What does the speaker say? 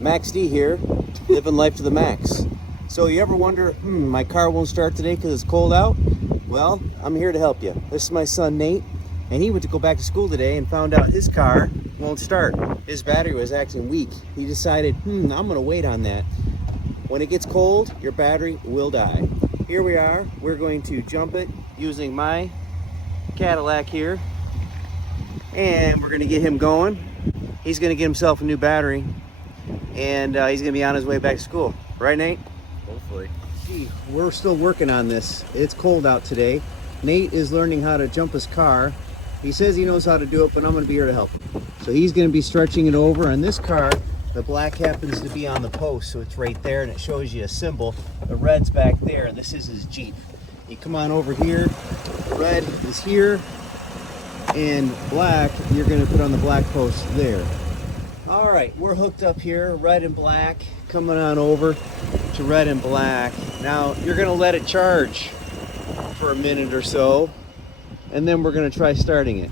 Max D here, living life to the max. So you ever wonder, my car won't start today because it's cold out? Well, I'm here to help you. This is my son Nate, and he went to go back to school today and found out his car won't start. His battery was acting weak. He decided, I'm gonna wait on that. When it gets cold, your battery will die. Here we are, we're going to jump it using my Cadillac here, and we're gonna get him going. He's gonna get himself a new battery, and he's gonna be on his way back to school. Right, Nate? Hopefully. Gee, we're still working on this. It's cold out today. Nate is learning how to jump his car. He says he knows how to do it, but I'm gonna be here to help him. So he's gonna be stretching it over, and this car, the black happens to be on the post, so it's right there, and it shows you a symbol. The red's back there, and this is his Jeep. You come on over here, red is here, and black, you're gonna put on the black post there. All right, we're hooked up here, red and black, coming on over to red and black. Now, you're gonna let it charge for a minute or so, and then we're gonna try starting it.